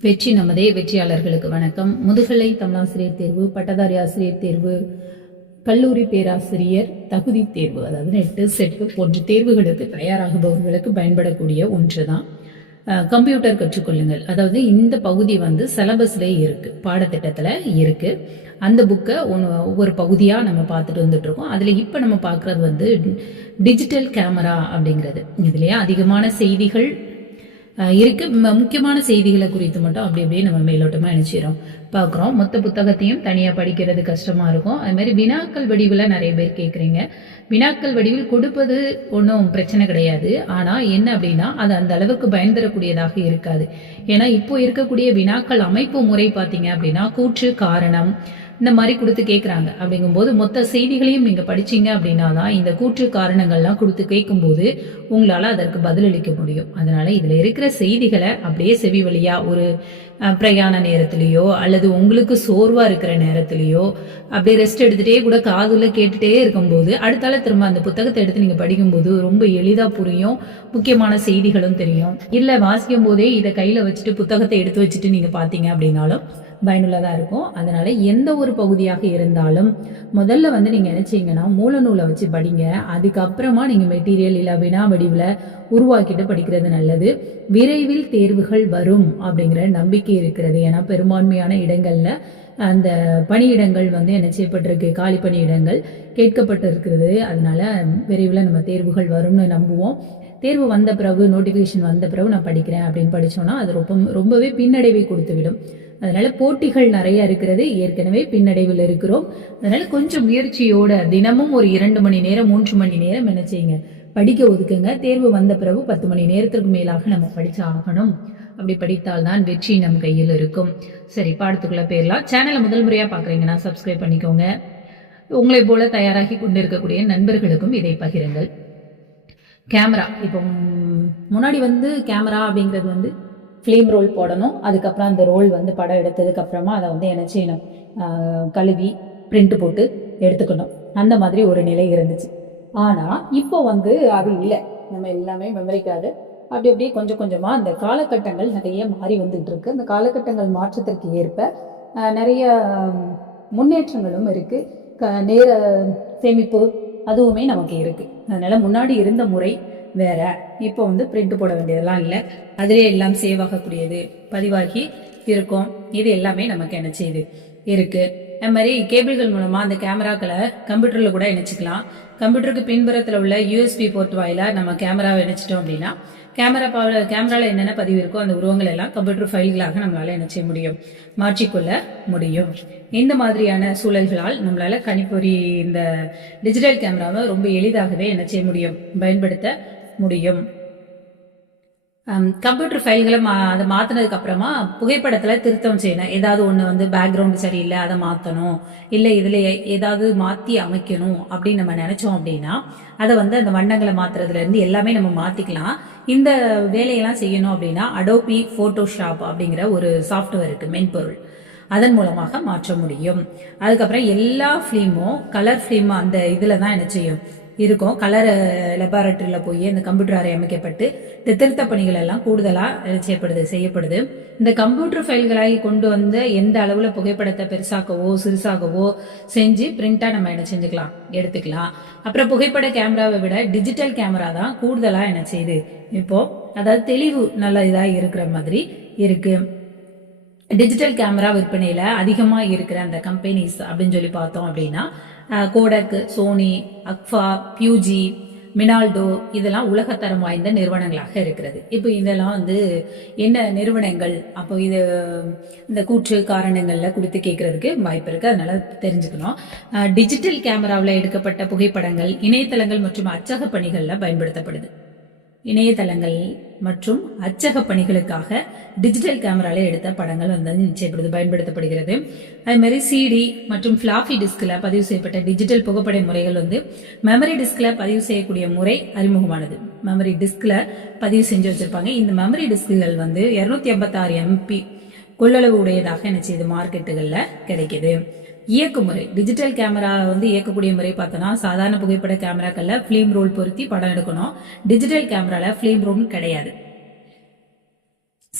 வெற்றி நமதே. வெற்றியாளர்களுக்கு வணக்கம். முதுகலை தமிழாசிரியர் தேர்வு, பட்டதாரி ஆசிரியர் தேர்வு, கல்லூரி பேராசிரியர் தகுதி தேர்வு, அதாவது நெட்டு செட்டு போன்ற தேர்வுகளுக்கு தயாராகுபவர்களுக்கு பயன்படக்கூடிய ஒன்று தான் கம்ப்யூட்டர் கற்றுக்கொள்ளுங்கள். அதாவது இந்த பகுதி சிலபஸ்லேயே இருக்கு, பாடத்திட்டத்தில் இருக்கு. அந்த புக்கை ஒவ்வொரு பகுதியாக நம்ம பார்த்துட்டு வந்துட்டு இருக்கோம். அதில் இப்போ நம்ம பார்க்குறது டிஜிட்டல் கேமரா அப்படிங்கிறது. இதுலேயே அதிகமான செய்திகள் இருக்கு. முக்கியமான செய்திகளை குறித்து மட்டும் அப்படியே நம்ம மேலோட்டமா நினைச்சிடும் பார்க்குறோம். மொத்த புத்தகத்தையும் தனியாக படிக்கிறது கஷ்டமா இருக்கும். அது மாதிரி வினாக்கள் வடிவில் நிறைய பேர் கேட்குறீங்க. வினாக்கள் வடிவில் கொடுப்பது ஒன்றும் பிரச்சனை கிடையாது. ஆனால் என்ன அப்படின்னா அது அந்த அளவுக்கு பயன் தரக்கூடியதாக இருக்காது. ஏன்னா இப்போ இருக்கக்கூடிய வினாக்கள் அமைப்பு முறை பார்த்தீங்க அப்படின்னா கூற்று காரணம் இந்த மாதிரி கொடுத்து கேட்குறாங்க. அப்படிங்கும்போது மொத்த செய்திகளையும் நீங்கள் படிச்சீங்க அப்படின்னா தான் இந்த கூற்று காரணங்கள்லாம் கொடுத்து கேட்கும்போது உங்களால் அதற்கு பதிலளிக்க முடியும். அதனால இதில் இருக்கிற செய்திகளை அப்படியே செவி வழியா ஒரு பிரயாண நேரத்திலேயோ அல்லது உங்களுக்கு சோர்வா இருக்கிற நேரத்திலேயோ அப்படியே ரெஸ்ட் எடுத்துட்டே கூட காதுல கேட்டுட்டே இருக்கும்போது அடுத்தால திரும்ப அந்த புத்தகத்தை எடுத்து நீங்க படிக்கும்போது ரொம்ப எளிதா புரியும். முக்கியமான செய்திகளும் தெரியும். இல்ல வாசிக்கும் போதே இதை கையில வச்சுட்டு புத்தகத்தை எடுத்து வச்சுட்டு நீங்க பாத்தீங்க அப்படின்னாலும் பயனுள்ளதாக இருக்கும். அதனால எந்த ஒரு பகுதியாக இருந்தாலும் முதல்ல நீங்க நினைச்சீங்கன்னா மூல நூலை வச்சு படிங்க. அதுக்கப்புறமா நீங்க மெட்டீரியல் இல்ல வினா வடிவில் உருவாக்கிட்டு படிக்கிறது நல்லது. விரைவில் தேர்வுகள் வரும் அப்படிங்கிற நம்பிக்கை இருக்கிறது. ஏன்னா பெரும்பான்மையான இடங்கள்ல அந்த பணியிடங்கள் என்ன செய்யப்பட்டிருக்கு, காலி பணியிடங்கள் கேட்கப்பட்டு இருக்கிறது. அதனால விரைவில் நம்ம தேர்வுகள் வரும்னு நம்புவோம். தேர்வு வந்த பிறகு நோட்டிஃபிகேஷன் வந்த பிறகு நான் படிக்கிறேன் அப்படின்னு படிச்சோம்னா அது ரொம்பவே பின்னடைவை கொடுத்து விடும். அதனால போட்டிகள் நிறைய இருக்கிறது. ஏற்கனவே பின்னடைவில் இருக்கிறோம். அதனால கொஞ்சம் முயற்சியோட தினமும் ஒரு 2 மணி நேரம் 3 மணி நேரம் என்ன செய்யுங்க, படிக்க ஒதுக்குங்க. தேர்வு வந்த பிறகு 10 மணி நேரத்திற்கு மேலாக நம்ம படிச்சு ஆகணும். அப்படி படித்தால்தான் வெற்றி நம் கையில் இருக்கும். சரி, பாடத்துக்குள்ள போயிடலாம். சேனலை முதல் முறையா பாக்குறீங்கன்னா சப்ஸ்கிரைப் பண்ணிக்கோங்க. உங்களை போல தயாராகி கொண்டிருக்கக்கூடிய நண்பர்களுக்கும் இதை பகிருங்கள். கேமரா, இப்போ முன்னாடி கேமரா அப்படிங்கிறது ஃபிலிம் ரோல் போடணும். அதுக்கப்புறம் அந்த ரோல் படம் எடுத்ததுக்கு அப்புறமா அதை என்ன செய்யணும், கழுவி பிரிண்ட் போட்டு எடுத்துக்கணும். அந்த மாதிரி ஒரு நிலை இருந்துச்சு. ஆனால் இப்போ அது இல்லை. நம்ம எல்லாமே மெமரி கார்டு அப்படி அப்படியே கொஞ்சம் கொஞ்சமாக அந்த காலகட்டங்கள் நிறைய மாறி வந்துட்டு இருக்கு. அந்த காலகட்டங்கள் மாற்றத்திற்கு ஏற்ப நிறைய முன்னேற்றங்களும் இருக்கு. நேர சேமிப்பு அதுவுமே நமக்கு இருக்கு. அதனால முன்னாடி இருந்த முறை வேற. இப்போ பிரிண்ட் போட வேண்டியதெல்லாம் இல்லை. அதிலே எல்லாம் சேவ் ஆகக்கூடியது, பதிவாகி இருக்கும். இது எல்லாமே நமக்கு என்ன செய்யுது இருக்கு. அது மாதிரி கேபிள்கள் மூலமா அந்த கேமராக்களை கம்ப்யூட்டர்ல கூட இணைச்சிக்கலாம். கம்ப்யூட்டருக்கு பின்புறத்தில் உள்ள யூஎஸ்பி போர்ட் வாயிலா நம்ம கேமராவை இணைச்சிட்டோம் அப்படின்னா கேமரால என்னென்ன பதிவு இருக்கோ அந்த உருவங்கள் எல்லாம் கம்ப்யூட்டர் ஃபைல்களாக நம்மளால என்ன செய்ய முடியும், மாற்றிக்கொள்ள முடியும். இந்த மாதிரியான சூழல்களால் நம்மளால கணிப்பொறி இந்த டிஜிட்டல் கேமராவை ரொம்ப எளிதாகவே என்ன செய்ய முடியும், பயன்படுத்த முடியும். கம்ப்யூட்டர் ஃபைல்களை அதை மாத்தினதுக்கு அப்புறமா புகைப்படத்துல திருத்தம் செய்யணும். ஏதாவது ஒண்ணு பேக்ரவுண்ட் சரியில்லை, அதை மாத்தணும், இல்ல இதுல ஏதாவது மாத்தி அமைக்கணும் அப்படின்னு நம்ம நினைச்சோம் அப்படின்னா அதை அந்த வண்ணங்களை மாத்துறதுல இருந்து எல்லாமே நம்ம மாத்திக்கலாம். இந்த வேலையெல்லாம் செய்யணும் அப்படின்னா அடோபி போட்டோஷாப் அப்படிங்கிற ஒரு சாஃப்ட்வேர் இருக்கு, மென்பொருள். அதன் மூலமாக மாற்ற முடியும். அதுக்கப்புறம் எல்லா ஃபிலிமும் கலர் ஃபிலிம் அந்த இதுல தான் என்ன செய்யும் இருக்கும். கலர் லெபார்டரியில போய் இந்த கம்ப்யூட்டர் அறை அமைக்கப்பட்டு இந்த திருத்த பணிகள் எல்லாம் கூடுதலா செய்யப்படுது. இந்த கம்ப்யூட்டர் ஃபைல்களாகி கொண்டு எந்த அளவுல புகைப்படத்தை பெருசாக்கவோ சிறுசாகவோ செஞ்சு பிரிண்டா நம்ம என்ன செஞ்சுக்கலாம், எடுத்துக்கலாம். அப்புறம் புகைப்பட கேமராவை விட டிஜிட்டல் கேமரா தான் கூடுதலா என்ன செய்யுது இப்போ, அதாவது தெளிவு நல்ல இதா இருக்கிற மாதிரி இருக்கு. டிஜிட்டல் கேமரா விற்பனையில அதிகமா இருக்கிற அந்த கம்பெனிஸ் அப்படின்னு சொல்லி பார்த்தோம் அப்படின்னா கோடக், சோனி, அக்ஃபா, பியூஜி, மினால்டோ இதெல்லாம் உலகத்தரம் வாய்ந்த நிறுவனங்களாக இருக்கிறது. இப்போ இதெல்லாம் என்ன நிறுவனங்கள், அப்போ இது இந்த கூற்று காரணங்கள்ல கொடுத்து கேட்கறதுக்கு வாய்ப்பு இருக்கு. அதனால தெரிஞ்சுக்கணும். டிஜிட்டல் கேமராவில் எடுக்கப்பட்ட புகைப்படங்கள் இணையதளங்கள் மற்றும் அச்சக பணிகள்ல பயன்படுத்தப்படுது. இணையதளங்கள் மற்றும் அச்சக பணிகளுக்காக டிஜிட்டல் கேமரால எடுத்த படங்கள் நிச்சயப்படுது பயன்படுத்தப்படுகிறது. அதே மாதிரி சிடி மற்றும் பிளாபி டிஸ்க்ல பதிவு செய்யப்பட்ட டிஜிட்டல் புகைப்பட முறைகள் மெமரி டிஸ்க்ல பதிவு செய்யக்கூடிய முறை அறிமுகமானது. மெமரி டிஸ்க்ல பதிவு செஞ்சு வச்சிருப்பாங்க. இந்த மெமரி டிஸ்குகள் 256 MB கொள்ளளவு உடையதாக என்ன செய்யுது, மார்க்கெட்டுகள்ல கிடைக்குது. இயக்குமுறை டிஜிட்டல் கேமரா இயக்கக்கூடிய முறை பார்த்தோம்னா சாதாரண புகைப்பட கேமராக்கள்ல பிலிம் ரோல் பொருத்தி படம் எடுக்கணும். டிஜிட்டல் கேமரால பிலிம் ரோல் கிடையாது.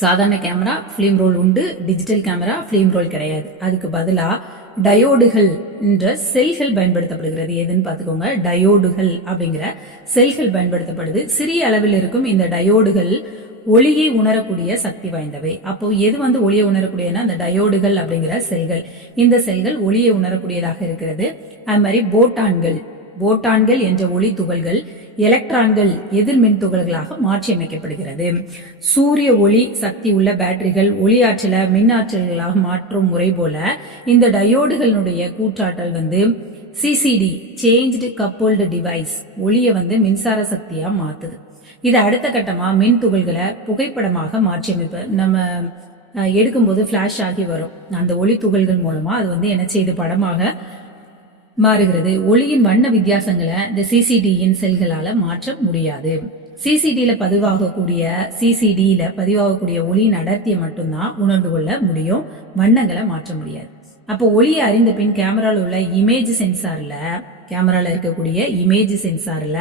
சாதாரண கேமரா ஃபிலிம் ரோல் உண்டு, டிஜிட்டல் கேமரா ஃபிலிம் ரோல் கிடையாது. அதுக்கு பதிலாக டயோடுகள் என்ற செல்கள் பயன்படுத்தப்படுகிறது. எதுன்னு பார்த்துக்கோங்க, டயோடுகள் அப்படிங்கிற செல்கள் பயன்படுத்தப்படுது. சிறிய அளவில் இருக்கும் இந்த டயோடுகள் ஒளியை உணரக்கூடிய சக்தி வாய்ந்தவை. அப்போ எது ஒளியை உணரக்கூடியனா அந்த டயோடுகள் அப்படிங்கிற செல்கள். இந்த செல்கள் ஒளியை உணரக்கூடியதாக இருக்கிறது. அது மாதிரி போட்டான்கள் என்ற ஒளி துகள்கள் எலக்ட்ரான்கள் எதிர்மின் துகள்களாக மாற்றி அமைக்கப்படுகிறது. சூரிய ஒளி சக்தி உள்ள பேட்டரிகள் ஒளி ஆற்றலை மின் ஆற்றல்களாக மாற்றும் முறை போல இந்த டயோடுகளுடைய கூற்றாற்றல் சிசிடி சேஞ்ச்டு கப்பல்டு டிவைஸ் ஒளியை மின்சார சக்தியா மாத்துது. இது அடுத்த கட்டமா மின் துகள்களை புகைப்படமாக மாற்றி அமைப்பு. நம்ம எடுக்கும்போது பிளாஷ் ஆகி வரும் அந்த ஒளி துகள்கள் மூலமா அது என்ன செய்து படமாக மாறுகிறது. ஒளியின் வண்ண வித்தியாசங்களை இந்த சிசிடியின் செல்களால மாற்ற முடியாது. சிசிடியில பதிவாகக்கூடிய ஒளியின் அடர்த்தியை மட்டும்தான் உணர்ந்து கொள்ள முடியும், வண்ணங்களை மாற்ற முடியாது. அப்போ ஒளியை அறிந்த பின் கேமரால இருக்கக்கூடிய இமேஜ் சென்சார்ல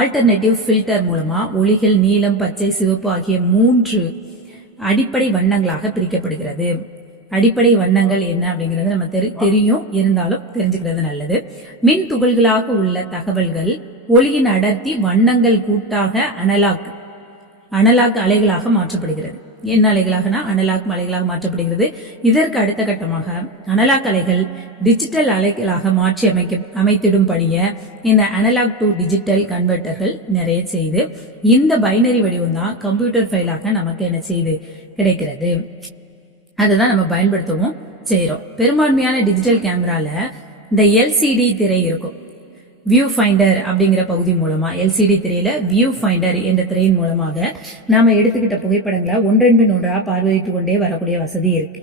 ஆல்டர்னேட்டிவ் ஃபில்டர் மூலமா ஒளிகள் நீலம், பச்சை, சிவப்பு ஆகிய 3 அடிப்படை வண்ணங்களாக பிரிக்கப்படுகிறது. அடிப்படை வண்ணங்கள் என்ன அப்படிங்கிறது நம்ம தெரியும், இருந்தாலும் தெரிஞ்சுக்கிறது நல்லது. மின் துகள்களாக உள்ள தகவல்கள் ஒளியின் அடர்த்தி வண்ணங்கள் கூட்டாக அனலாக் அலைகளாக மாற்றப்படுகிறது. என்ன அலைகளாகனா அனலாக் அலைகளாக மாற்றப்படுகிறது. இதற்கு அடுத்த கட்டமாக அனலாக் அலைகள் டிஜிட்டல் அலைகளாக மாற்றி அமைத்திடும்படிய இந்த அனலாக் டு டிஜிட்டல் கன்வெர்ட்டர்கள் நிறைய செய்து இந்த பைனரி வடிவம் தான் கம்ப்யூட்டர் ஃபைலாக நமக்கு என்ன செய்து கிடைக்கிறது. அதுதான் நம்ம பயன்படுத்தவும் செய்யறோம். பெரும்பான்மையான டிஜிட்டல் கேமரால இந்த எல்சிடி திரை இருக்கும். வியூ ஃபைண்டர் அப்படிங்கிற பகுதி மூலமா எல்சிடி திரையில வியூ ஃபைண்டர் என்ற திரையின் மூலமாக நாம எடுத்துக்கிட்ட புகைப்படங்களை ஒன்றன் பின் ஒன்றா பார்வையிட்டு கொண்டே வரக்கூடிய வசதி இருக்கு.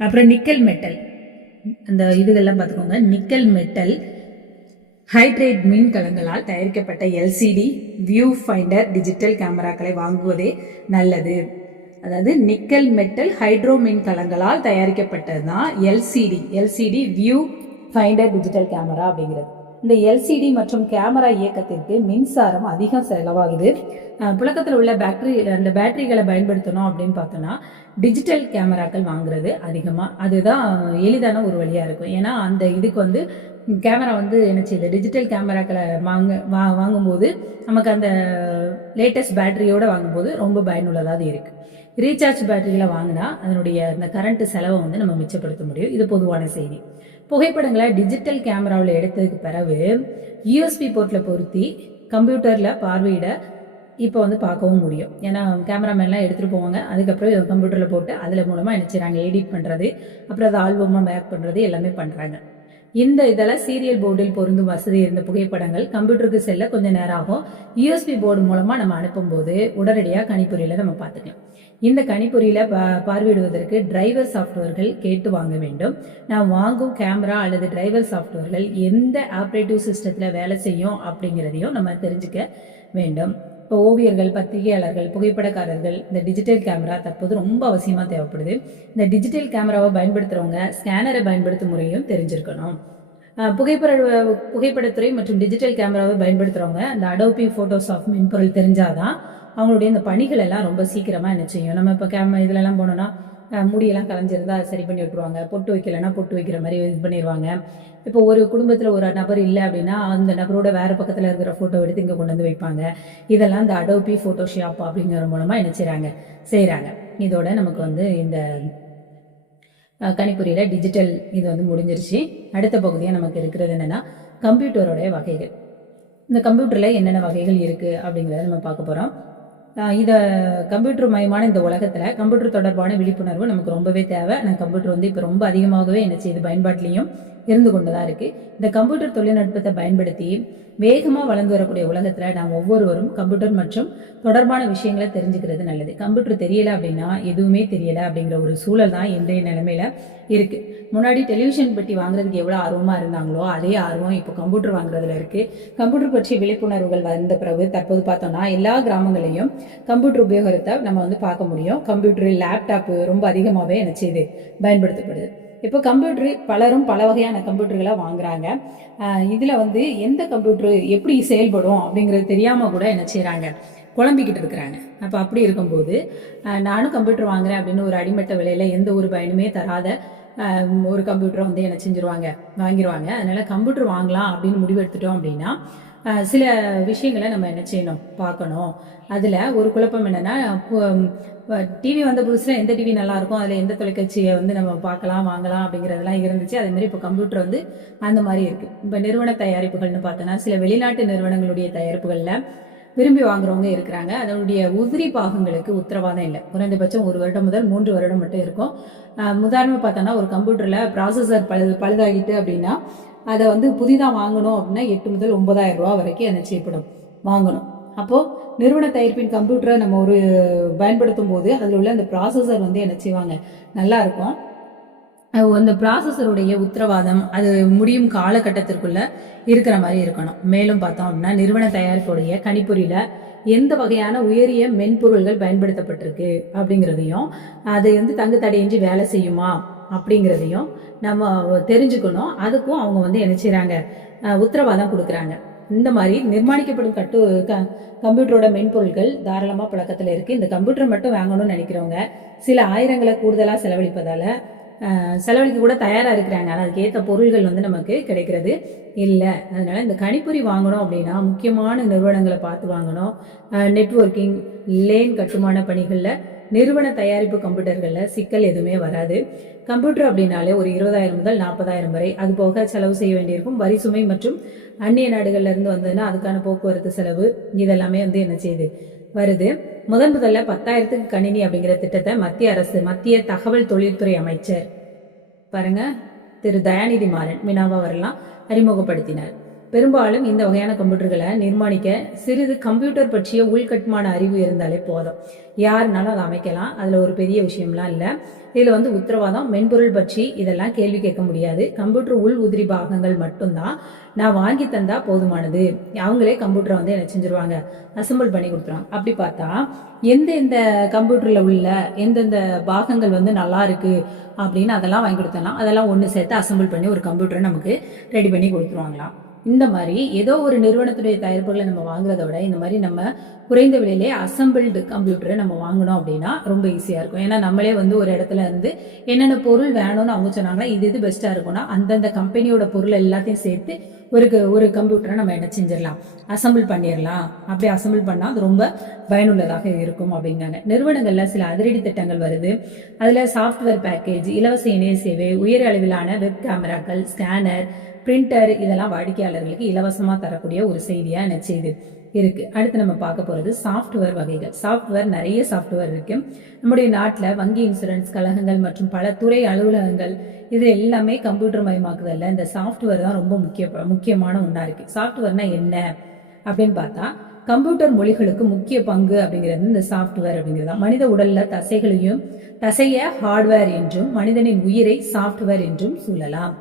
அப்புறம் நிக்கல் மெட்டல் அந்த இதுகள்லாம் பார்த்துக்கோங்க. நிக்கல் மெட்டல் ஹைட்ரேட் மின் கலங்களால் தயாரிக்கப்பட்ட எல்சிடி வியூ ஃபைண்டர் டிஜிட்டல் கேமராக்களை வாங்குவதே நல்லது. அதாவது நிக்கல் மெட்டல் ஹைட்ரோ மின் கலங்களால் தயாரிக்கப்பட்டதுதான் LCD viewfinder digital camera அப்படிங்கிறது. இந்த எல்சிடி மற்றும் கேமரா இயக்கத்திற்கு மின்சாரம் அதிகம் செலவாகுது. புழக்கத்தில் உள்ள பேட்டரிகளை பயன்படுத்தணும் அப்படின்னு பார்த்தோம்னா டிஜிட்டல் கேமராக்கள் வாங்குறது அதுதான் எளிதான ஒரு வழியா இருக்கும். ஏன்னா அந்த இதுக்கு கேமரா என்ன செய்யுது, டிஜிட்டல் கேமராக்களை வாங்கும்போது நமக்கு அந்த லேட்டஸ்ட் பேட்டரியோட வாங்கும்போது ரொம்ப பயனுள்ளதாக இருக்கு. ரீசார்ஜ் பேட்டரிகளை வாங்கினா அதனுடைய அந்த கரண்ட் செலவை நம்ம மிச்சப்படுத்த முடியும். இது பொதுவான செய்தி. புகைப்படங்களை டிஜிட்டல் கேமராவில் எடுத்ததுக்கு பிறகு யூஎஸ்பி போர்ட்ல பொருத்தி கம்ப்யூட்டர்ல பார்வையிட இப்போ பார்க்கவும் முடியும். ஏன்னா கேமராமேன்லாம் எடுத்துட்டு போவாங்க, அதுக்கப்புறம் கம்ப்யூட்டர்ல போட்டு அதுல மூலமா என்ன செய்றாங்க, எடிட் பண்றது, அப்புறம் அதை ஆல்பமா பேக் பண்றது எல்லாமே பண்றாங்க. இதெல்லாம் சீரியல் போர்டில் பொருந்தும் வசதி இருந்த புகைப்படங்கள் கம்ப்யூட்டருக்கு செல்ல கொஞ்சம் நேரம் ஆகும். யூஎஸ்பி போர்டு மூலமா நம்ம அனுப்பும்போது உடனடியாக கணிப்பொறியில நம்ம பார்த்துக்கலாம். இந்த கணிப்பொறியில பார்வையிடுவதற்கு டிரைவர் சாஃப்ட்வேர்கள் கேட்டு வாங்க வேண்டும். நான் வாங்கும் கேமரா அல்லது டிரைவர் சாஃப்ட்வேர்கள் எந்த ஆப்ரேட்டிவ் சிஸ்டத்துல வேலை செய்யும் அப்படிங்கிறதையும் நம்ம தெரிஞ்சுக்க வேண்டும். இப்போ ஓவியர்கள், பத்திரிகையாளர்கள், புகைப்படக்காரர்கள் இந்த டிஜிட்டல் கேமரா தற்போது ரொம்ப அவசியமா தேவைப்படுது. இந்த டிஜிட்டல் கேமராவை பயன்படுத்துறவங்க ஸ்கேனரை பயன்படுத்தும் முறையும் தெரிஞ்சிருக்கணும். புகைப்படத்துறை மற்றும் டிஜிட்டல் கேமராவை பயன்படுத்துறவங்க இந்த அடோபி போட்டோஷாப் மென்பொருள் தெரிஞ்சாதான் அவங்களுடைய இந்த பணிகள் எல்லாம் ரொம்ப சீக்கிரமா என்ன செய்யும். நம்ம இப்போ இதுல எல்லாம் போனோம்னா முடியெல்லாம் கலைஞ்சிருந்தா சரி பண்ணி விட்டுருவாங்க, பொட்டு வைக்கலன்னா பொட்டு வைக்கிற மாதிரி இது பண்ணிடுவாங்க. இப்போ ஒரு குடும்பத்தில் ஒரு நபர் இல்லை அப்படின்னா அந்த நபரோட வேற பக்கத்தில் இருக்கிற ஃபோட்டோ எடுத்து இங்கே கொண்டு வந்து வைப்பாங்க. இதெல்லாம் இந்த அடோபி ஃபோட்டோஷாப் அப்படிங்கிற மூலமாக என்ன செய்கிறாங்க. இதோட நமக்கு இந்த கணிப்பொறியில் டிஜிட்டல் இது முடிஞ்சிருச்சு. அடுத்த பகுதியாக நமக்கு இருக்கிறது என்னென்னா கம்ப்யூட்டரோடைய வகைகள். இந்த கம்ப்யூட்டரில் என்னென்ன வகைகள் இருக்குது அப்படிங்கிறத நம்ம பார்க்க போகிறோம். இதை கம்ப்யூட்டர் மயமான இந்த உலகத்தில் கம்ப்யூட்டர் தொடர்பான விழிப்புணர்வு நமக்கு ரொம்பவே தேவை. ஆனால் கம்ப்யூட்டர் இப்போ ரொம்ப அதிகமாகவே என்ன செய்யுது, பயன்பாட்டிலையும் இருந்து கொண்டுதான் இருக்கு. இந்த கம்ப்யூட்டர் தொழில்நுட்பத்தை பயன்படுத்தி வேகமாக வளர்ந்து வரக்கூடிய உலகத்தில் நாம் ஒவ்வொருவரும் கம்ப்யூட்டர் மற்றும் தொடர்பான விஷயங்களை தெரிஞ்சுக்கிறது நல்லது. கம்ப்யூட்டர் தெரியல அப்படின்னா எதுவுமே தெரியல அப்படிங்கிற ஒரு சூழல் தான் இன்றைய நிலைமையில இருக்கு. முன்னாடி டெலிவிஷன் பெட்டி வாங்குறதுக்கு எவ்வளோ ஆர்வமாக இருந்தாங்களோ அதே ஆர்வம் இப்போ கம்ப்யூட்டர் வாங்குறதுல இருக்கு. கம்ப்யூட்டர் பற்றி விழிப்புணர்வுகள் வந்த பிறகு தற்போது பார்த்தோம்னா எல்லா கிராமங்களையும் கம்ப்யூட்டர் உபயோகத்தை நம்ம பார்க்க முடியும். கம்ப்யூட்டர், லேப்டாப்பு ரொம்ப அதிகமாகவே என்ன செய்யுது, பயன்படுத்தப்படுது. இப்போ கம்ப்யூட்டர் பலரும் பல வகையான கம்ப்யூட்டர்களை வாங்குறாங்க. இதில் எந்த கம்ப்யூட்டர் எப்படி செயல்படும் அப்படிங்கிறது தெரியாமல் கூட என்ன செய்கிறாங்க, குழம்பிக்கிட்டு இருக்கிறாங்க. அப்போ அப்படி இருக்கும்போது நானும் கம்ப்யூட்டர் வாங்குறேன் அப்படின்னு ஒரு அடிமட்ட விலையில் எந்த ஒரு பயனுமே தராத ஒரு கம்ப்யூட்டரை வந்து என்ன செஞ்சுருவாங்க, வாங்கிடுவாங்க. அதனால கம்ப்யூட்டர் வாங்கலாம் அப்படின்னு முடிவு எடுத்துட்டோம் அப்படின்னா சில விஷயங்களை நம்ம என்ன செய்யணும், பார்க்கணும். அதில் ஒரு குழப்பம் என்னென்னா, டிவி வந்த புதுசில் எந்த டிவி நல்லா இருக்கும், அதில் எந்த தொலைக்காட்சியை வந்து நம்ம பார்க்கலாம் வாங்கலாம் அப்படிங்கிறதெல்லாம் இருந்துச்சு. அதே மாதிரி இப்போ கம்ப்யூட்டர் வந்து அந்த மாதிரி இருக்குது. இப்போ நிறுவன தயாரிப்புகள்னு பார்த்தோன்னா சில வெளிநாட்டு நிறுவனங்களுடைய தயாரிப்புகளில் விரும்பி வாங்குறவங்க இருக்கிறாங்க. அதனுடைய உதிரி பாகங்களுக்கு உத்தரவாதம் இல்லை. குறைந்தபட்சம் 1 வருடம் முதல் 3 வருடம் மட்டும் இருக்கும். உதாரணமாக பார்த்தோன்னா ஒரு கம்ப்யூட்டரில் ப்ராசஸர் பழுதாகிட்டு அப்படின்னா அதை வந்து புதிதாக வாங்கணும் அப்படின்னா 8 முதல் 9,000 ரூபா வரைக்கும் என்ன செய்யப்படும், வாங்கணும். அப்போது நிறுவன தயாரிப்பின் கம்ப்யூட்டரை நம்ம ஒரு பயன்படுத்தும் போது அதில் உள்ள அந்த ப்ராசஸர் வந்து என்ன செய்வாங்க, நல்லா இருக்கும். அந்த ப்ராசஸருடைய உத்தரவாதம் அது முடியும் காலகட்டத்திற்குள்ள இருக்கிற மாதிரி இருக்கணும். மேலும் பார்த்தோம் அப்படின்னா நிறுவன தயாரிப்புடைய கணிப்பொறியில எந்த வகையான உயரிய மென்பொருள்கள் பயன்படுத்தப்பட்டிருக்கு அப்படிங்கிறதையும், அது வந்து தங்கு தடையின்றி வேலை செய்யுமா அப்படிங்கிறதையும் நம்ம தெரிஞ்சுக்கணும். அதுக்கும் அவங்க வந்து என்ன செய்யறாங்க, உத்தரவாதம் கொடுக்குறாங்க. இந்த மாதிரி நிர்மாணிக்கப்படும் கம்ப்யூட்டரோட மென்பொருட்கள் தாராளமாக பழக்கத்தில் இருக்குது. இந்த கம்ப்யூட்டர் மட்டும் வாங்கணும்னு நினைக்கிறவங்க சில ஆயிரங்களை கூடுதலாக செலவழிக்க கூட தயாராக இருக்கிறாங்க. ஆனால் அதுக்கேற்ற பொருள்கள் வந்து நமக்கு கிடைக்கிறது இல்லை. அதனால இந்த கணிப்பொறி வாங்கணும் அப்படின்னா முக்கியமான நிறுவனங்களை பார்த்து வாங்கணும். நெட்வொர்க்கிங், லேன் கட்டுமான பணிகளில் நிறுவன தயாரிப்பு கம்ப்யூட்டர்களில் சிக்கல் எதுவுமே வராது. கம்ப்யூட்டர் அப்படின்னாலே ஒரு 20,000 முதல் 40,000 வரை அது போக செலவு செய்ய வேண்டியிருக்கும். வரி சுமை மற்றும் அந்நிய நாடுகள்ல இருந்து வந்ததுன்னா அதுக்கான போக்குவரத்து செலவு இதெல்லாமே வந்து என்ன செய்யுது, வருது. முதல்ல 10,000க்கு கணினி அப்படிங்கிற திட்டத்தை மத்திய தகவல் தொழில்துறை அமைச்சர் பாருங்க திரு தயாநிதி மாறன் வினாவா வரலாம் அறிமுகப்படுத்தினார். பெரும்பாலும் இந்த வகையான கம்ப்யூட்டர்களை நிர்மாணிக்க சிறிது கம்ப்யூட்டர் பற்றிய உள்கட்டுமான அறிவு இருந்தாலே போதும். யாருனாலும் அதை அமைக்கலாம். அதில் ஒரு பெரிய விஷயம்லாம் இல்லை. இதில் வந்து உத்தரவாதம், மென்பொருள் பற்றி இதெல்லாம் கேள்வி கேட்க முடியாது. கம்ப்யூட்டர் உள் உதிரி பாகங்கள் மட்டும்தான் நான் வாங்கி தந்தா போதுமானது. அவங்களே கம்ப்யூட்டரை வந்து என்ன செஞ்சிருவாங்க, அசம்பிள் பண்ணி கொடுத்துருவாங்க. அப்படி பார்த்தா எந்த கம்ப்யூட்டரில் உள்ள எந்தெந்த பாகங்கள் வந்து நல்லா இருக்கு அப்படின்னு அதெல்லாம் வாங்கி கொடுத்தலாம். அதெல்லாம் ஒன்று சேர்த்து அசம்பிள் பண்ணி ஒரு கம்ப்யூட்டரை நமக்கு ரெடி பண்ணி கொடுத்துருவாங்களாம். இந்த மாதிரி ஏதோ ஒரு நிறுவனத்துடைய தயாரிப்புகளை நம்ம வாங்குறத விட இந்த மாதிரி நம்ம குறைந்த விலையிலே அசம்பிள்டு கம்ப்யூட்டரை நம்ம வாங்கணும் அப்படின்னா ரொம்ப ஈஸியாக இருக்கும். ஏன்னா நம்மளே வந்து ஒரு இடத்துல இருந்து என்னென்ன பொருள் வேணும்னு அவங்க சொன்னாங்கன்னா இது பெஸ்ட்டாக இருக்கும்னா அந்தந்த கம்பெனியோட பொருள் எல்லாத்தையும் சேர்த்து ஒரு கம்ப்யூட்டரை நம்ம என்ன செஞ்சிடலாம், அசம்பிள் பண்ணிடலாம். அப்படி அசம்பிள் பண்ணால் அது ரொம்ப பயனுள்ளதாக இருக்கும் அப்படிங்காங்க. நிறுவனங்களில் சில அதிரடி திட்டங்கள் வருது. அதில் சாஃப்ட்வேர் பேக்கேஜ், இலவச இணைய சேவை, உயர் அளவிலான வெப் கேமராக்கள், ஸ்கேனர், பிரிண்டர் இதெல்லாம் வாடிக்கையாளர்களுக்கு இலவசமாக தரக்கூடிய ஒரு செய்தியாக என்ன செய்யுது இருக்கு. அடுத்து நம்ம பார்க்க போறது சாஃப்ட்வேர் வகைகள். சாஃப்ட்வேர் நிறைய சாஃப்ட்வேர் இருக்கு. நம்முடைய நாட்டில் வங்கி, இன்சூரன்ஸ், கழகங்கள் மற்றும் பல துறை அலுவலகங்கள் இது எல்லாமே கம்ப்யூட்டர் மயமாக்குதல்ல இந்த சாஃப்ட்வேர் தான் ரொம்ப முக்கியமான ஒன்றா இருக்கு. சாஃப்ட்வேர்னா என்ன அப்படின்னு பார்த்தா கம்ப்யூட்டர் மொழிகளுக்கு முக்கிய பங்கு அப்படிங்கிறது இந்த சாஃப்ட்வேர் அப்படிங்கிறது. மனித உடல்ல தசைய ஹார்ட்வேர் என்றும் மனிதனின் உயிரை சாஃப்ட்வேர் என்றும் சொல்லலாம்.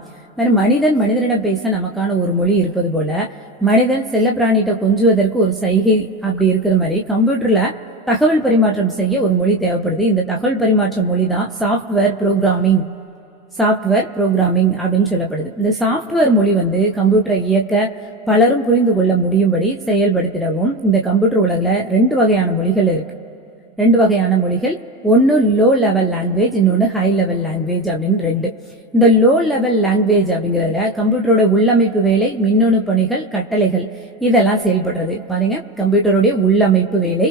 மனிதனிடம் பேச நமக்கான ஒரு மொழி இருப்பது போல மனிதன் செல்லப்பிராணிகிட்ட கொஞ்சுவதற்கு ஒரு சைகை அப்படி இருக்கிற மாதிரி கம்ப்யூட்டர்ல தகவல் பரிமாற்றம் செய்ய ஒரு மொழி தேவைப்படுது. இந்த தகவல் பரிமாற்ற மொழி தான் சாஃப்ட்வேர் ப்ரோக்ராமிங் அப்படின்னு சொல்லப்படுது. இந்த சாஃப்ட்வேர் மொழி வந்து கம்ப்யூட்டரை இயக்க பலரும் புரிந்து கொள்ள முடியும்படி செயல்படுத்திடவும் இந்த கம்ப்யூட்டர் உலகில் 2 வகையான மொழிகள் இருக்கு. 2 வகையான மொழிகள், ஒன்று லோ லெவல் லாங்குவேஜ், இன்னொன்று ஹை லெவல் லாங்குவேஜ் அப்படின்னு 2. இந்த லோ லெவல் லாங்குவேஜ் அப்படிங்கிறதுல கம்ப்யூட்டரோட உள்ளமைப்பு வேலை, மின்னணு பணிகள், கட்டளைகள் இதெல்லாம் செயல்படுறது. பாருங்க, கம்ப்யூட்டருடைய உள்ளமைப்பு வேலை,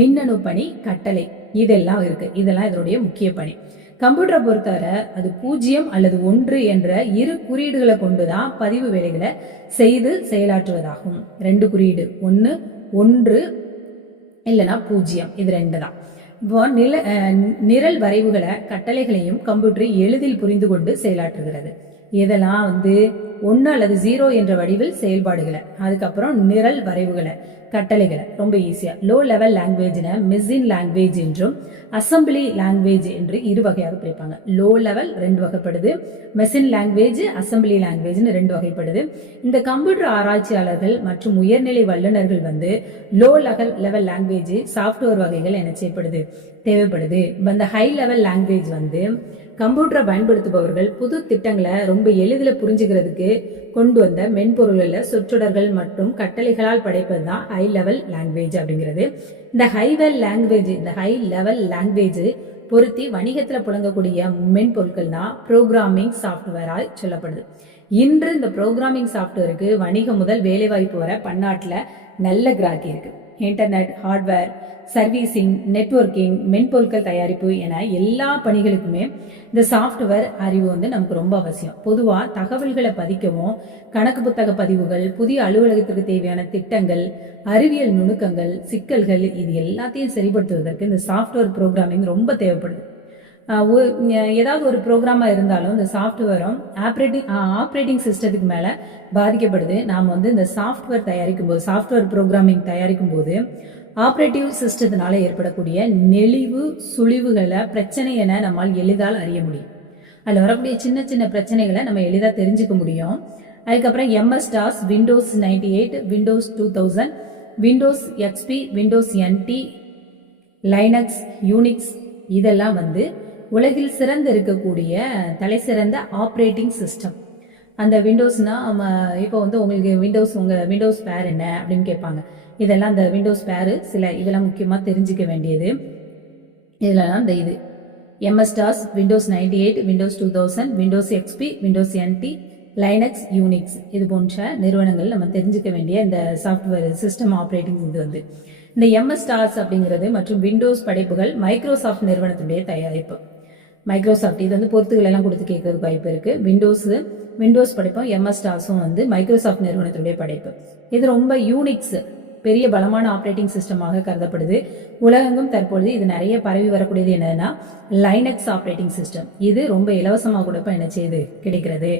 மின்னணு பணி, கட்டளை இதெல்லாம் இருக்கு. இதெல்லாம் இதனுடைய முக்கிய பணி. கம்ப்யூட்டரை பொறுத்தவரை அது 0 அல்லது 1 என்ற 2 குறியீடுகளை கொண்டுதான் பதிவு வேலைகளை செய்து செயலாற்றுவதாகும். 2 குறியீடு, 1 இல்லைன்னா 0, இது 2 தான். இப்போ நிரல் வரைவுகளை கட்டளைகளையும் கம்ப்யூட்டர் எளிதில் புரிந்து கொண்டு செயலாற்றுகிறது. இதெல்லாம் வந்து 1 அல்லது 0 என்ற வடிவில் செயல்பாடுகளை, அதுக்கப்புறம் நிரல் வரைவுகளை கட்டளைகளை ரொம்ப ஈஸியா. லோ லெவல் லாங்குவேஜ்னா மெஷின் லாங்குவேஜ் என்றும் அசம்பிளி லாங்குவேஜ் என்று 2 வகையாக பிரிப்பாங்க. லோ லெவல் 2 வகைப்படுது, மெஷின் லாங்குவேஜ், அசம்பிளி லாங்குவேஜ்னு 2 வகைப்படுது. இந்த கம்ப்யூட்டர் ஆராய்ச்சியாளர்கள் மற்றும் உயர்நிலை வல்லுநர்கள் வந்து லோ லெவல் லாங்குவேஜ் சாஃப்ட்வேர் வகைகள் என்ன செய்யப்படுது, தேவைப்படுது. இந்த ஹை லெவல் லாங்குவேஜ் வந்து கம்ப்யூட்டரை பயன்படுத்துபவர்கள் புது திட்டங்களை ரொம்ப எளிதில் புரிஞ்சுக்கிறதுக்கு கொண்டு வந்த மென்பொருள்களில் சொற்றொடர்கள் மற்றும் கட்டளைகளால் படைப்பது தான் ஹை ஹை லெவல் லாங்குவேஜ் அப்படிங்கிறது. இந்த ஹை லெவல் லாங்குவேஜ் பொருத்தி வணிகத்தில் புழங்கக்கூடிய மென்பொருட்கள்னா ப்ரோக்ராமிங் சாஃப்ட்வேரால் சொல்லப்படுது. இன்று இந்த ப்ரோக்ராமிங் சாஃப்ட்வேருக்கு வணிகம் முதல் வேலைவாய்ப்பு வர பன்னாட்டில் நல்ல கிராக்கி இருக்கு. இன்டர்நெட், ஹார்ட்வேர், சர்வீசிங், நெட்வொர்க்கிங், மென்பொருட்கள் தயாரிப்பு என எல்லா பணிகளுக்குமே இந்த சாஃப்ட்வேர் அறிவு நமக்கு ரொம்ப அவசியம். பொதுவாக தகவல்களை பதிக்கவும், கணக்கு புத்தக பதிவுகள், புதிய அலுவலகத்திற்கு தேவையான திட்டங்கள், அறிவியல் நுணுக்கங்கள், சிக்கல்கள் இது எல்லாத்தையும் சரிப்படுத்துவதற்கு இந்த சாஃப்ட்வேர் ப்ரோக்ராமிங் ரொம்ப தேவைப்படுது. ஏதாவது ஒரு ப்ரோக்ராமா இருந்தாலும் இந்த சாஃப்ட்வேரும் ஆப்ரேட்டிங் சிஸ்டத்துக்கு மேல பாதிக்கப்படுது. நாம் இந்த சாஃப்ட்வேர் ப்ரோக்ராமிங் தயாரிக்கும் போது ஆப்ரேட்டிவ் சிஸ்டத்தினால ஏற்படக்கூடிய நெளிவு சுழிவுகளை பிரச்சனை என நம்மால் எளிதால் அறிய முடியும். அதில் வரக்கூடிய சின்ன சின்ன பிரச்சனைகளை நம்ம எளிதாக தெரிஞ்சுக்க முடியும். அதுக்கப்புறம் MS-DOS, Windows 98, Windows 2000, Windows XP, Windows NT, Linux, Unix இதெல்லாம் உலகில் சிறந்து இருக்கக்கூடிய தலை சிறந்த ஆப்ரேட்டிங் சிஸ்டம். அந்த விண்டோஸ்னா இப்போ உங்களுக்கு விண்டோஸ் பேர் என்ன அப்படின்னு கேட்பாங்க. இதெல்லாம் அந்த விண்டோஸ் பேரு இதெல்லாம் முக்கியமாக தெரிஞ்சுக்க வேண்டியது. இதெல்லாம் இது MS-DOS, Windows 98, Windows 2000, Windows XP, Windows NT, Linux, Unix இது போன்ற நிறுவனங்கள் நம்ம தெரிஞ்சுக்க வேண்டிய இந்த சாஃப்ட்வேர் சிஸ்டம் ஆப்ரேட்டிங் இந்த MS-DOS அப்படிங்கிறது மற்றும் விண்டோஸ் படைப்புகள் மைக்ரோசாஃப்ட் நிறுவனத்துடைய தயாரிப்பு. மைக்ரோசாஃப்ட் இது பொறுத்துகள் எல்லாம் கொடுத்து கேட்கறதுக்கு வாய்ப்பு இருக்கு. விண்டோஸ் படைப்பும் MS-DOSும் மைக்ரோசாஃப்ட் நிறுவனத்துடைய படைப்பு. இது ரொம்ப யூனிக்ஸ் பெரிய பலமான ஆப்ரேட்டிங் சிஸ்டமாக கருதப்படுது. உலகெங்கும் தற்பொழுது இது நிறைய பரவி வரக்கூடியது என்னன்னா லைனக்ஸ் ஆப்ரேட்டிங் சிஸ்டம். இது ரொம்ப இலவசமாக கூட என்ன செய்யுது கிடைக்கிறது.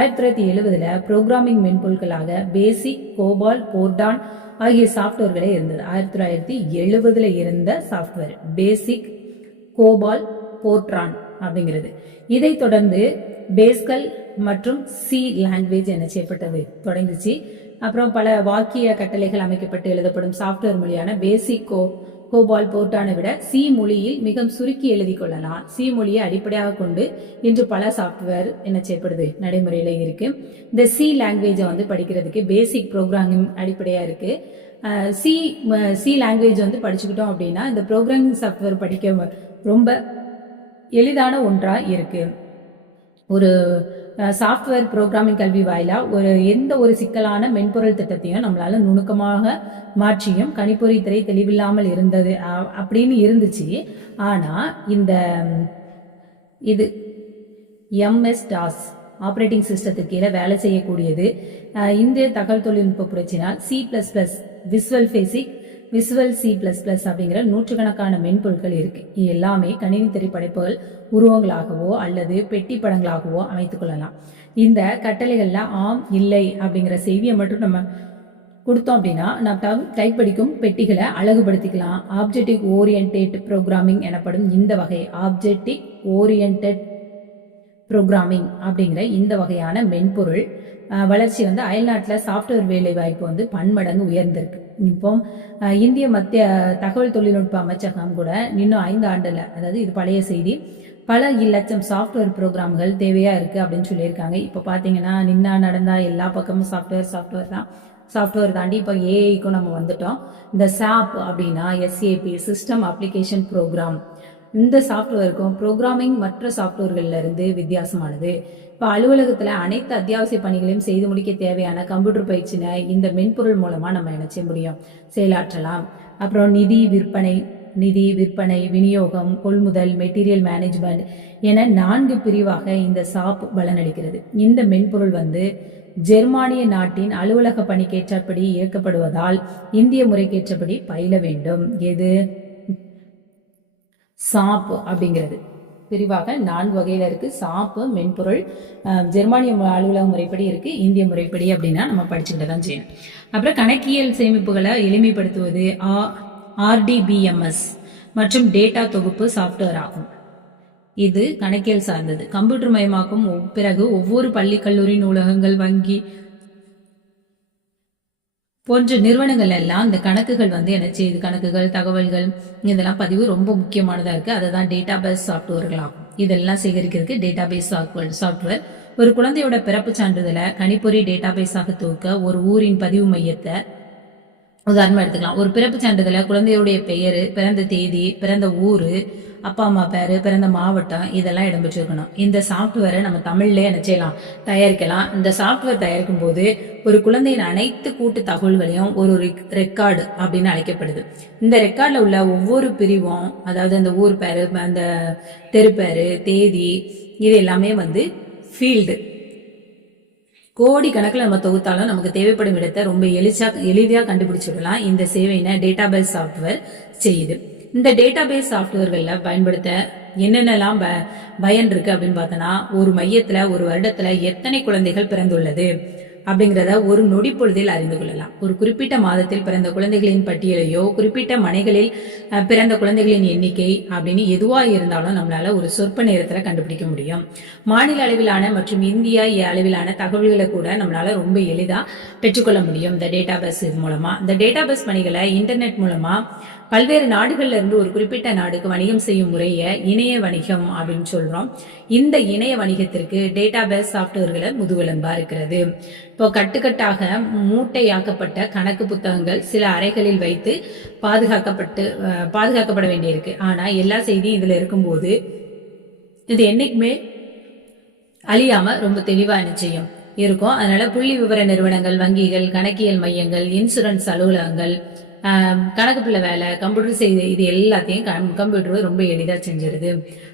1970 புரோகிராமிங் மென்பொருட்களாக பேசிக், கோபால், போர்டான் ஆகிய சாப்ட்வேர்களே இருந்தது. 1970 இருந்த சாப்ட்வேர் பேசிக், கோபால், போர்ட்ரான் அப்படிங்கிறது. இதை தொடர்ந்து பேஸ்கல் மற்றும் சி லாங்குவேஜ் என்ன செய்யப்பட்டது தொடங்கிச்சு. அப்புறம் பல வாக்கிய கட்டளைகள் அமைக்கப்பட்டு எழுதப்படும் சாப்ட்வேர் மொழியான பேசிக், கோபால், போர்ட்டானை விட சி மொழியில் மிக சுருக்கி எழுதி கொள்ளலாம். சி மொழியை அடிப்படையாக கொண்டு இன்று பல சாப்ட்வேர் என்ன செய்யப்படுது நடைமுறையில இருக்கு. இந்த சி லாங்குவேஜை படிக்கிறதுக்கு பேசிக் ப்ரோக்ராமிங் அடிப்படையா இருக்கு. சி லாங்குவேஜ் படிச்சுக்கிட்டோம் அப்படின்னா இந்த ப்ரோக்ராமிங் சாப்ட்வேர் படிக்க ரொம்ப எளிதான ஒன்றா இருக்கு. ஒரு சாஃப்ட்வேர் ப்ரோக்ராமிங் கல்வி வாயிலா எந்த ஒரு சிக்கலான மென்பொருள் திட்டத்தையும் நம்மளால நுணுக்கமாக மாற்றியும் கணிப்பொறி திரை தெளிவில்லாமல் இருந்தது அப்படின்னு இருந்துச்சு. ஆனா இது MS-DOS ஆப்ரேட்டிங் சிஸ்டத்துக்கு கீழே வேலை செய்யக்கூடியது. இந்திய தகவல் தொழில்நுட்ப புரட்சினால் C++, விசுவல் C++ அப்படிங்கிற நூற்றுக்கணக்கான மென்பொருட்கள் இருக்கு. இது எல்லாமே கணினி திரை படைப்புகள் உருவங்களாகவோ அல்லது பெட்டி படங்களாகவோ அமைத்துக் கொள்ளலாம். இந்த கட்டளைகள்ல ஆம், இல்லை அப்படிங்கிற செய்தியை மட்டும் நம்ம கொடுத்தோம் அப்படின்னா நம்ம டைப் படிக்கும் பெட்டிகளை அழகுபடுத்திக்கலாம். ஆப்ஜெக்டிவ் ஓரியன்டேட் ப்ரோக்ராமிங் எனப்படும் இந்த வகை ஆப்ஜெக்டிவ் ஓரியன்டேட் ப்ரோக்ராமிங் அப்படிங்கிற இந்த வகையான மென்பொருள் வளர்ச்சி அயல்நாட்டில் சாஃப்ட்வேர் வேலை வாய்ப்பு பன்மடங்கு உயர்ந்திருக்கு. இப்போ இந்திய மத்திய தகவல் தொழில்நுட்ப அமைச்சகம் கூட இன்னும் 5 ஆண்டுல, அதாவது இது பழைய செய்தி, பல இலட்சம் சாஃப்ட்வேர் ப்ரோக்ராம்கள் தேவையா இருக்கு அப்படின்னு சொல்லியிருக்காங்க. இப்போ பாத்தீங்கன்னா நின்னா நடந்தா எல்லா பக்கமும் சாஃப்ட்வேர் தான். சாஃப்ட்வேர் தாண்டி இப்போ ஏஐக்கும் நம்ம வந்துட்டோம். இந்த SAP அப்படின்னா SAP சிஸ்டம் அப்ளிகேஷன் ப்ரோக்ராம். இந்த சாஃப்ட்வேருக்கும் ப்ரோக்ராமிங் மற்ற சாஃப்ட்வேர்கள்ல இருந்து வித்தியாசமானது. இப்போ அலுவலகத்துல அனைத்து அத்தியாவசிய பணிகளையும் செய்து முடிக்க தேவையான கம்ப்யூட்டர் பயிற்சினை இந்த மென்பொருள் மூலமா நம்ம என்ன செய்ய முடியும், செயலாற்றலாம். அப்புறம் நிதி விற்பனை, விநியோகம், கொள்முதல், மெட்டீரியல் மேனேஜ்மெண்ட் என 4 பிரிவாக இந்த SAP பலனளிக்கிறது. இந்த மென்பொருள் ஜெர்மானிய நாட்டின் அலுவலக பணிக்கேற்றபடி இயக்கப்படுவதால் இந்திய முறைக்கேற்றபடி பயில வேண்டும். எது SAP அப்படிங்கிறது பிரிவாக 4 வகையில இருக்கு. SAP மென்பொருள் ஜெர்மானிய அலுவலக முறைப்படி இருக்கு, இந்திய முறைப்படி அப்படின்னா நம்ம படிச்சுக்கிட்டு தான் செய்யணும். அப்புறம் கணக்கியல் சேமிப்புகளை எளிமைப்படுத்துவது RDBMS மற்றும் டேட்டா தொகுப்பு சாஃப்ட்வேர் ஆகும். இது கணக்கியல் சார்ந்தது. கம்ப்யூட்டர் மயமாக்கும் பிறகு ஒவ்வொரு பள்ளி, கல்லூரி, நூலகங்கள், வங்கி போன்ற நிறுவனங்கள் எல்லாம் இந்த கணக்குகள் என்ன செய்யுது, கணக்குகள், தகவல்கள் இதெல்லாம் பதிவு ரொம்ப முக்கியமானதா இருக்கு. அதை தான் டேட்டா பேஸ் சாஃப்ட்வேர்கள் ஆகும். இதெல்லாம் சேகரிக்கிறதுக்கு டேட்டா பேஸ் சாஃப்ட்வேர். ஒரு குழந்தையோட பிறப்பு சான்றிதழை கணிப்பொறி டேட்டா பேஸாக துவக்க ஒரு ஊரின் பதிவு மையத்தை உதாரணமாக எடுத்துக்கலாம். ஒரு பிறப்பு சான்றிதழ குழந்தையுடைய பெயர், பிறந்த தேதி, பிறந்த ஊர், அப்பா அம்மா பேர், பிறந்த மாவட்டம் இதெல்லாம் இடம்பெற்றிருக்கணும். இந்த சாஃப்ட்வேரை நம்ம தமிழ்லேயே என்ன செய்யலாம், தயாரிக்கலாம். இந்த சாஃப்ட்வேர் தயாரிக்கும் போது ஒரு குழந்தையின் அனைத்து கூட்டு தகவல்களையும் ஒரு ரெக்கார்டு அப்படின்னு அழைக்கப்படுது. இந்த ரெக்கார்டில் உள்ள ஒவ்வொரு பிரிவும், அதாவது அந்த ஊர் பேர், அந்த தெரு பேர், தேதி, இது எல்லாமே வந்து ஃபீல்டு கோடி கணக்கில் நம்ம தொகுத்தாலும் நமக்கு தேவைப்படும் இடத்தை ரொம்ப எளிதாக கண்டுபிடிச்சிடலாம். இந்த சேவையினை டேட்டாபேஸ் சாஃப்ட்வேர் செய்யுது. இந்த டேட்டாபேஸ் சாஃப்ட்வேர்களில் பயன்படுத்த என்னென்னலாம் பயன் இருக்கு அப்படின்னு பார்த்தோன்னா, ஒரு மையத்துல ஒரு வருடத்துல எத்தனை குழந்தைகள் பிறந்துள்ளது அப்படிங்கிறத ஒரு நொடி பொழுதில் அறிந்து கொள்ளலாம். ஒரு குறிப்பிட்ட மாதத்தில் பிறந்த குழந்தைகளின் பட்டியலையோ, குறிப்பிட்ட மனைகளில் பிறந்த குழந்தைகளின் எண்ணிக்கை அப்படின்னு எதுவா இருந்தாலும் நம்மளால ஒரு சொற்ப நேரத்துல கண்டுபிடிக்க முடியும். மாநில அளவிலான மற்றும் இந்தியா அளவிலான தகவல்களை கூட நம்மளால ரொம்ப எளிதா பெற்றுக்கொள்ள முடியும் இந்த டேட்டாபேஸ் மூலமா. இந்த டேட்டாபேஸ் பணிகளை இன்டர்நெட் மூலமா பல்வேறு நாடுகள்ல இருந்து ஒரு குறிப்பிட்ட நாடுக்கு வணிகம் செய்யும் முறையை இணைய வணிகம் அப்படின்னு சொல்றோம். இந்த இணைய வணிகத்திற்கு டேட்டாபேஸ் சாஃப்ட்வேர்களை முதுகெலும்பா இருக்கிறது. இப்போ கட்டுக்கட்டாக மூட்டையாக்கப்பட்ட கணக்கு புத்தகங்கள் சில அறைகளில் வைத்து பாதுகாக்கப்பட வேண்டியிருக்கு. ஆனா எல்லா செய்தியும் இதுல இருக்கும்போது இது என்னைக்குமே அழியாம ரொம்ப தெளிவா என்ன செய்யும் இருக்கும். அதனால புள்ளி விவர நிறுவனங்கள், வங்கிகள், கணக்கியல் மையங்கள், இன்சூரன்ஸ் அலுவலகங்கள், கணக்கு பிள்ளை வேலை, கம்ப்யூட்டர் செய்து இது எல்லாத்தையும் கம்ப்யூட்டர் ரொம்ப எளிதாக செஞ்சிருது.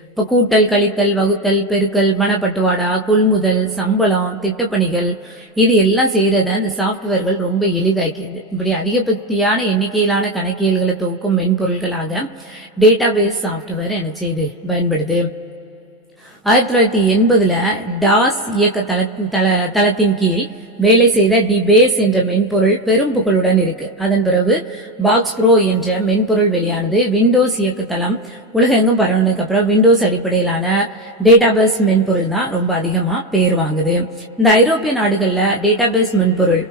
இப்போ கூட்டல், கழித்தல், வகுத்தல், பெருக்கல், பணப்பட்டுவாடா, கொள்முதல், சம்பளம், திட்டப்பணிகள் இது எல்லாம் செய்யறத அந்த சாஃப்ட்வேர்கள் ரொம்ப எளிதாக்கிறது. இப்படி அதிகப்படியான எண்ணிக்கையிலான கணக்கியல்களை தொகுக்கும் மென்பொருள்களாக டேட்டாபேஸ் சாஃப்ட்வேர் என்ன செய்து பயன்படுது. 1980 டாஸ் இயக்க தளத்தின் கீழ் வேலை செய்த தி பேஸ் என்ற மென்பொருள் பெரும் புகழுடன் இருக்கு. அதன் பிறகு பாக்ஸ் ப்ரோ என்ற மென்பொருள் வெளியானது. விண்டோஸ் இயக்குதளம் உலகெங்கும் பரவனதுக்கு அப்புறம் விண்டோஸ் அடிப்படையிலான டேட்டாபேஸ் மென்பொருள் தான் ரொம்ப அதிகமா பேர் வாங்குது. இந்த ஐரோப்பிய நாடுகள்ல டேட்டாபேஸ் மென்பொருள்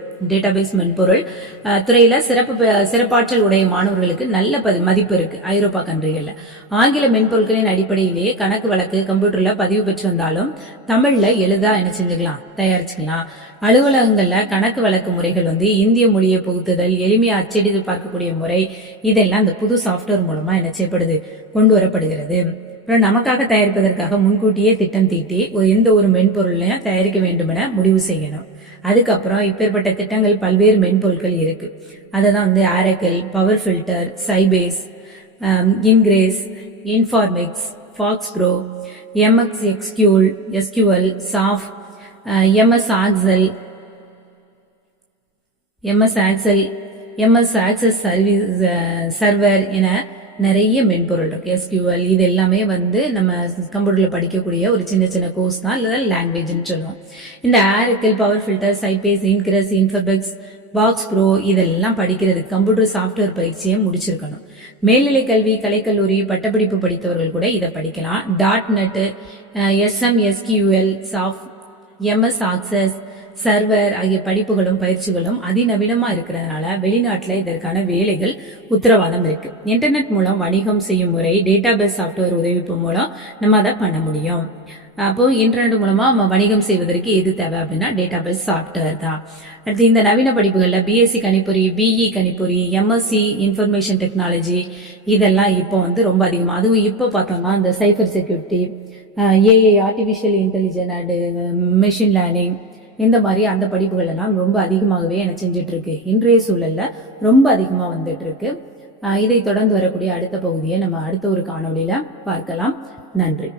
துறையில சிறப்பாற்றல் உடைய மாணவர்களுக்கு நல்ல மதிப்பு இருக்கு. ஐரோப்பா கண்ட்ரிகள்ல ஆங்கில மென்பொருட்களின் அடிப்படையிலேயே கணக்கு வழக்கு கம்ப்யூட்டர்ல பதிவு பெற்று வந்தாலும் தமிழ்ல எளிதா என்ன செஞ்சுக்கலாம், தயாரிச்சுக்கலாம். அலுவலகங்கள்ல கணக்கு வழக்கு முறைகள் வந்து இந்திய மொழியை புகுத்துதல், எளிமையா அச்சடித்து பார்க்கக்கூடிய முறை இதெல்லாம் இந்த புது சாஃப்ட்வேர் மூலமா என்ன செய்யப்படுது, கொண்டு வரப்படுகிறது. அப்புறம் நமக்காக தயாரிப்பதற்காக முன்கூட்டியே திட்டம் தீட்டி எந்த ஒரு மென்பொருளையும் தயாரிக்க வேண்டும் என முடிவு செய்யணும். அதுக்கப்புறம் இப்பேற்பட்ட திட்டங்கள் பல்வேறு மென்பொருட்கள் இருக்கு. அததான் வந்து Oracle, power filter, Sybase, Ingres, Informix, FoxPro, MS SQL, SAP, MS Access server என நிறைய மென்பொருள் இருக்கு. எஸ்கியூஎல் இது எல்லாமே வந்து நம்ம கம்ப்யூட்டர்ல படிக்கக்கூடிய ஒரு சின்ன சின்ன கோர்ஸ் தான், இல்லை லாங்குவேஜ்னு சொல்லுவோம். இந்த Oracle, power filter, Sybase, Ingres, Informix, FoxPro இதெல்லாம் படிக்கிறதுக்கு கம்ப்யூட்டர் சாஃப்ட்வேர் பயிற்சியை முடிச்சிருக்கணும். மேல்நிலை கல்வி, கலைக்கல்லூரி, பட்டப்படிப்பு படித்தவர்கள் கூட இதை படிக்கலாம். .NET, SMSQL, SAP, MS Access server ஆகிய படிப்புகளும் பயிற்சிகளும் அதிநவீனமா இருக்கிறதுனால வெளிநாட்டுல இதற்கான வேலைகள் உத்தரவாதம் இருக்கு. இன்டர்நெட் மூலம் வணிகம் செய்யும் முறை டேட்டாபேஸ் சாஃப்ட்வேர் உதவிப்பு மூலம் நம்ம அதை பண்ண முடியும். அப்போ இன்டர்நெட் மூலமா நம்ம வணிகம் செய்வதற்கு எது தேவை அப்படின்னா டேட்டாபேஸ் சாஃப்ட்வேர் தான். அடுத்து இந்த நவீன படிப்புகள்ல பிஎஸ்சி கணிப்பொறி, பிஇ கணிப்பொறி, எம்எஸ்சி இன்ஃபர்மேஷன் டெக்னாலஜி இதெல்லாம் இப்போ வந்து ரொம்ப அதிகமாக, அதுவும் இப்போ பார்த்தோம்னா இந்த cyber security, AI artificial intelligence and machine learning இந்த மாதிரி அந்த படிப்புகள் எல்லாம் ரொம்ப அதிகமாகவே என்ன செஞ்சுட்டு இருக்கு, இன்றைய சூழல்ல ரொம்ப அதிகமாக வந்துட்டு இருக்கு. இதை தொடர்ந்து வரக்கூடிய அடுத்த பகுதியை நம்ம அடுத்த ஒரு காணொளியில பார்க்கலாம். நன்றி.